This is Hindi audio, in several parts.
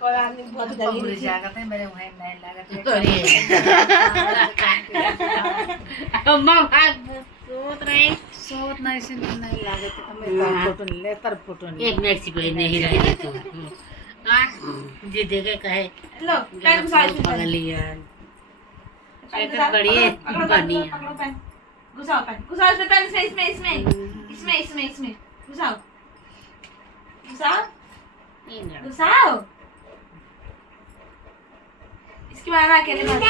कोरानी बहुत पगड़ी जागत है मेरे वहीं नहीं लागत है अम्मा भाग सोत नहीं से नहीं लागत है मेरे फोटो ले तर फोटो नहीं एक मिनट से कोई नहीं रही तू जी देखे कहे लो पैन घुसाओ पगली यार एक बड़ी बनी घुसाओ पैन घुसाओ इसमें पैन इसमें घुसाओ घुसाओ इसकी माँ ना अकेले बात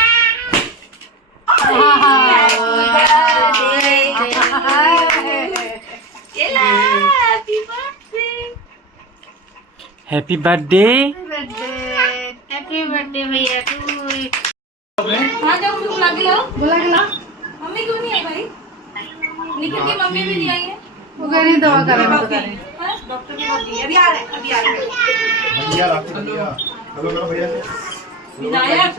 हैप्पी बर्थडे हैप्पी बर्थडे भैया तू हाँ जाओ उनको बुला के लाओ मम्मी क्यों नहीं आई भाई निखिल की मम्मी भी नहीं आई है वो कह रही दवा कर रहे डॉक्टर की बात अभी आ रहे हैं भैया हेलो करो भैया विनायक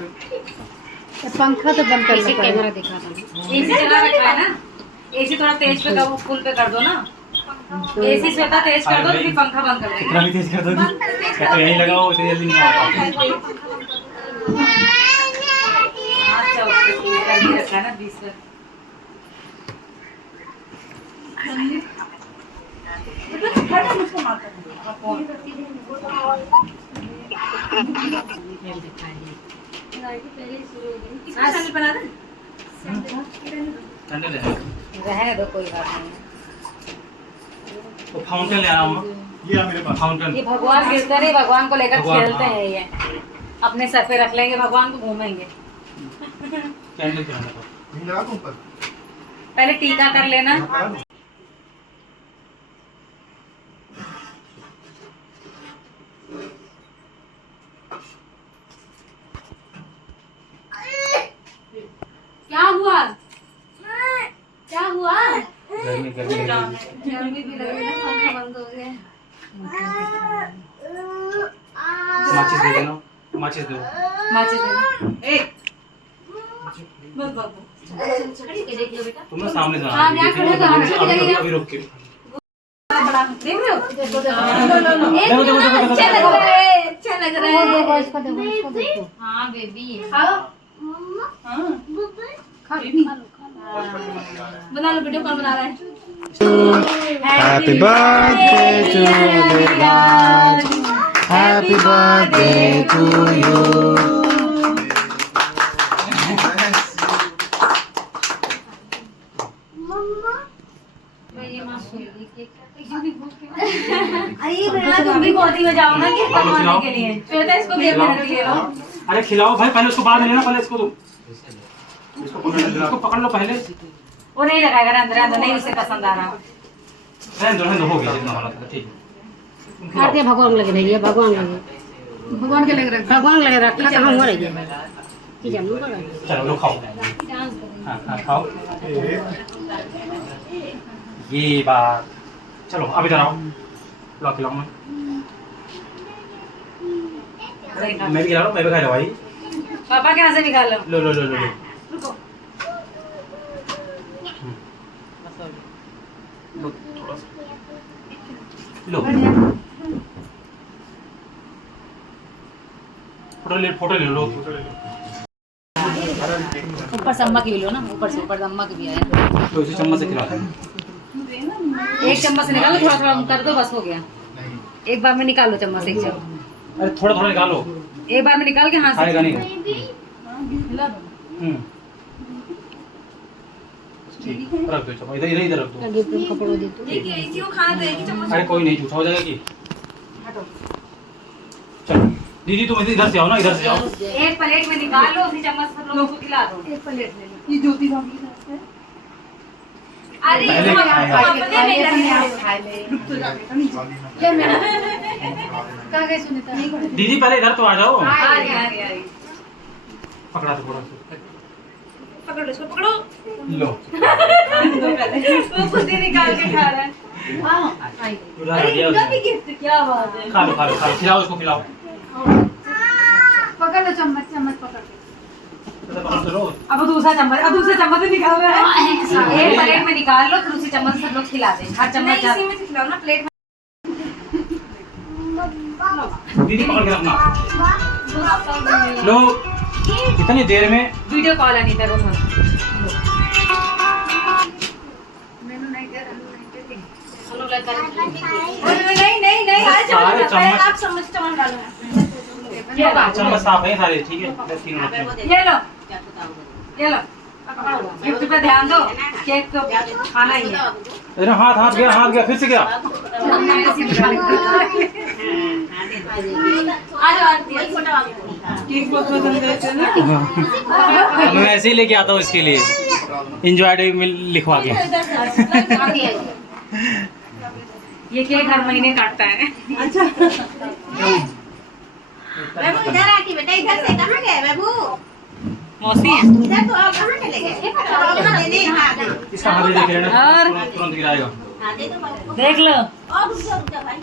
पंखा तो बंद कर लो कैमरा दिखा दो एसी चला रखा है ना एसी थोड़ा तेज पे कर फुल पे कर दो ना एसी श्वेता तेज कर दो फिर पंखा बंद कर दो कितना भी तेज कर दोगी क्या तो यहीं लगाओ इतनी जल्दी नहीं आता अच्छा ओके कर रखा है ना 20 पे मुझको मारता है बना दे रहने दो कोई बात नहीं वो फाउंटेन ले आया हूँ ये आ मेरे पास फाउंटेन ये भगवान गिरते नहीं भगवान को लेकर खेलते हैं ये अपने सर पे रख लेंगे भगवान को घूमेंगे कैंडल चलाना तो लगा दूं ऊपर पहले टीका कर लेना क्या हुआ गर्मी गर्मी गर्मी भी लग रही है पंखा बंद हो गया माचिस दे देना माचिस दो माचिस दे एक बस बाबू तुम ना सामने जाना हाँ, यहाँ खड़े हो, हाँ, खड़े हो। अभी रुक के बड़ा देख रहे हो देखो अच्छा लग रहा है हाँ बेबी खाओ हाँ बना लो वीडियो कॉल बना रहा है happy birthday to Devaj happy birthday to you अरे बेटा तुम भी गोदी में जाओ ना कि बनवाने के लिए श्वेता इसको दे दे रखिए लो अरे खिलाओ भाई पहले उसको बाद में लेना पहले इसको तुम इसको पकड़ लो पहले वो नहीं लगाएगा अंदर अंदर नहीं उसे पसंद आ रहा रहने दो हो गया जितना वाला था ठीक है तुम खिलाओ। आरती भगवान लगे भैया भगवान लगे भगवान लगे रखा कहाँ हो रही है की जानू बड़ा चलो लो खाओ हाँ हाँ खाओ ये बात चलो अब इधर आओ लो खिलाओ मैं भी खिला लो मैं भी खा रहा भाई पापा के यहाँ से निकाल लो लो लो लो लो लो रुको लो थोड़ा सा लो फोटो ले लो ऊपर से अम्मा की भी लो ना ऊपर से अम्मा की भी आया तो इसी चम्मच से खिला दो एक चम्मच से निकालो थोड़ा थोड़ा कर दो बस हो गया एक बार में निकाल लो चम्मच एक चम्मच अरे थोड़ा थोड़ा निकालो एक बार में निकाल के हाथ से खाएगा नहीं हिला दो ठीक रख दो चम्मच इधर इधर रख दो कपड़ों दे तू एक इसी को खाना तो एक ही चम्मच अरे कोई नहीं झूठा हो जाएगा कि हटो चलो दीदी तुम इधर से आओ ना इधर से आओ एक प्लेट में निकाल लो उसी चम्मच से लोगों को खिला दो एक प्लेट ले लो ये ज्योति भाभी के साथ है अरे पहले तुम खाएगा। अपने में लगे रुक तो जा बेटा नीचे ले मेरा कहाँ गए सुनीता नहीं पड़े दीदी पहले इधर तो आ जाओ आ रही है पकड़ा तो थोड़ा सा पकड़ो इसको पकड़ो लो वो खुद ही निकाल के खा रहा है अरे इनका भी गिफ्ट क्या बात है खा लो खिलाओ इसको खिलाओ पकड़ लो चम्मच पकड़ के पकड़ तो लो अब दूसरे चम्मच से निकाल रहा है एक प्लेट में निकाल लो फिर उसी चम्मच से सब लोग खिला दें हर चम्मच इसी में से खिलाओ ना प्लेट में दीदी पकड़ के रखना। लो इतनी देर में वीडियो कॉल है नहीं था वो नहीं सारे चम्मच आप चम्मच डालो। चम्मच साफ है सारे, ठीक है। बस तीनों रखते हैं। ये लो गिफ्ट पे ध्यान दो, केक तो खाना ही है। अरे हाथ गया फिर से गया। मैं ऐसे ही लेके आता हूँ इसके लिए, एंजॉय डे में लिखवा के। ये केक हर महीने काटता है। बाबू इधर आके बेटा, इधर से कहाँ गए बाबू? मौसी है। इधर तो आप कहाँ चले गए? इसका हाथ देख लेना, और तुरंत गिराएगा। दे दो बाबू को। देख लो और रुक जाओ भाई।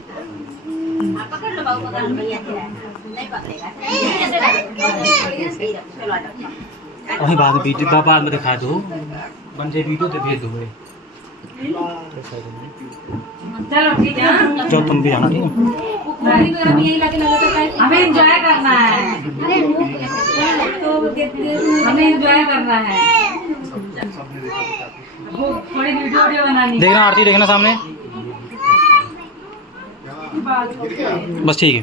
आप पकड़ लो बाबू, पकड़ लो भैया तेरा नहीं पकड़ेगा। चलो आ जाओ। वही बाद में दिखा दो, बन जाए वीडियो तो भेज दो। चलो ठीक है। जो तुम भी जाना, ठीक है। हमें एंजॉय करना है, हमें एंजॉय करना है। थोड़ी वीडियो बनानी। देखना आरती, देखना सामने, बस ठीक है।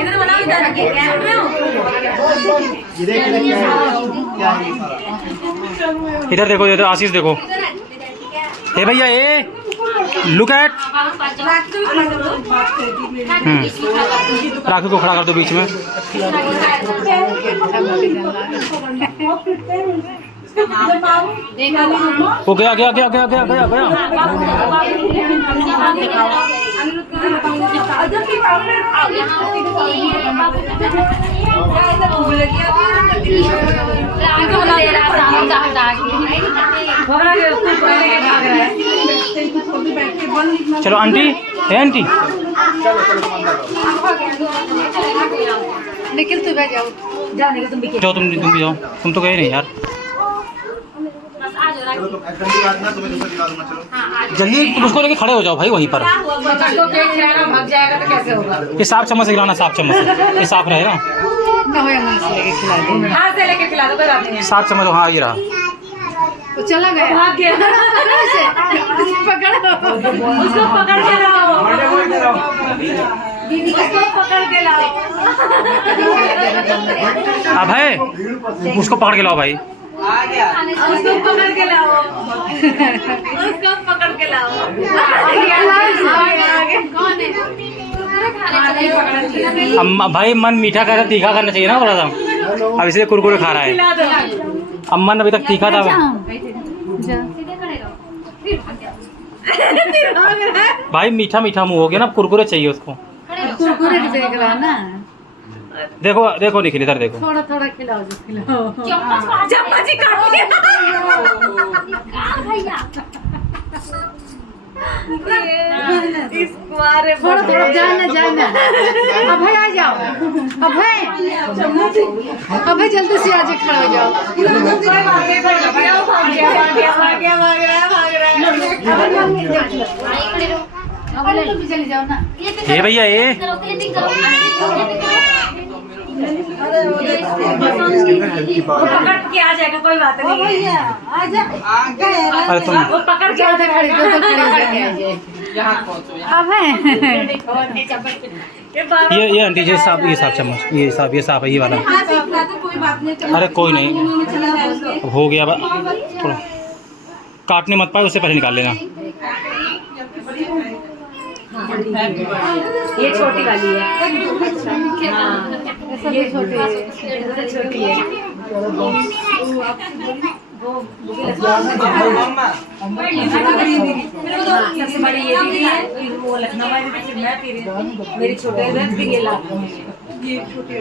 इधर बनाओ, इधर आके कैमरे हो। इधर देखो, इधर आशीष देखो। ए भैया ए, लुक एट। राखी को खड़ा कर दो बीच में। वो गया। चलो आंटी, है आंटी। निखिल तू जाओ, जाने का तुम भी जाओ, तुम भी जाओ, तुम तो गए नहीं यार। जल्दी तुम उसको लेके खड़े हो जाओ भाई वहीं पर। भाग जाएगा तो कैसे होगा? ये साफ चम्मच से खिलाना, साफ चम्मच से, ये साफ रहेगा। हाथ से लेके खिला दो, कोई बात नहीं है। साफ चम्मच, हाँ ये रहा। तो चला गया। भाग गया। पकड़ो, उसको पकड़ के लाओ, उसको पकड़ के लाओ। अब है, उसको पकड़ के लाओ भाई। उसको पकड़ के लाओ, उसको पकड़ के लाओ। भाई मन मीठा खाना, तीखा करना चाहिए ना थोड़ा सा। अब इसलिए कुरकुरे खा रहा है। अब मन अभी तक तीखा था। भाई मीठा मुंह हो गया ना, कुरकुरे चाहिए उसको। कुरकुरे देख रहा ना। देखो निखिल, इधर देखो। थोड़ा खिलाओ, जो खिलाओ। चम्मच ही काट दिया। थोड़ा जाना। अभय आ जाओ, अभय जल्दी से आज खड़ा हो जाओ। चले जाओ ना। ये भैया ये पकड़ के आ जाएगा, कोई बात नहीं है। अरे तुम वो पकड़ के खड़े अभय ये आंटी जी साफ, ये साफ चम्मच, ये साफ है, ये वाला। अरे कोई नहीं, हो गया। थोड़ा काटने मत पाए, उससे पहले निकाल लेना। ये छोटी वाली है। हाँ, ये छोटी है। सबसे बड़ी ये दीदी है, वो लखनऊ वाली, फिर मैं, फिर मेरी छोटे इधर, फिर ये लाख।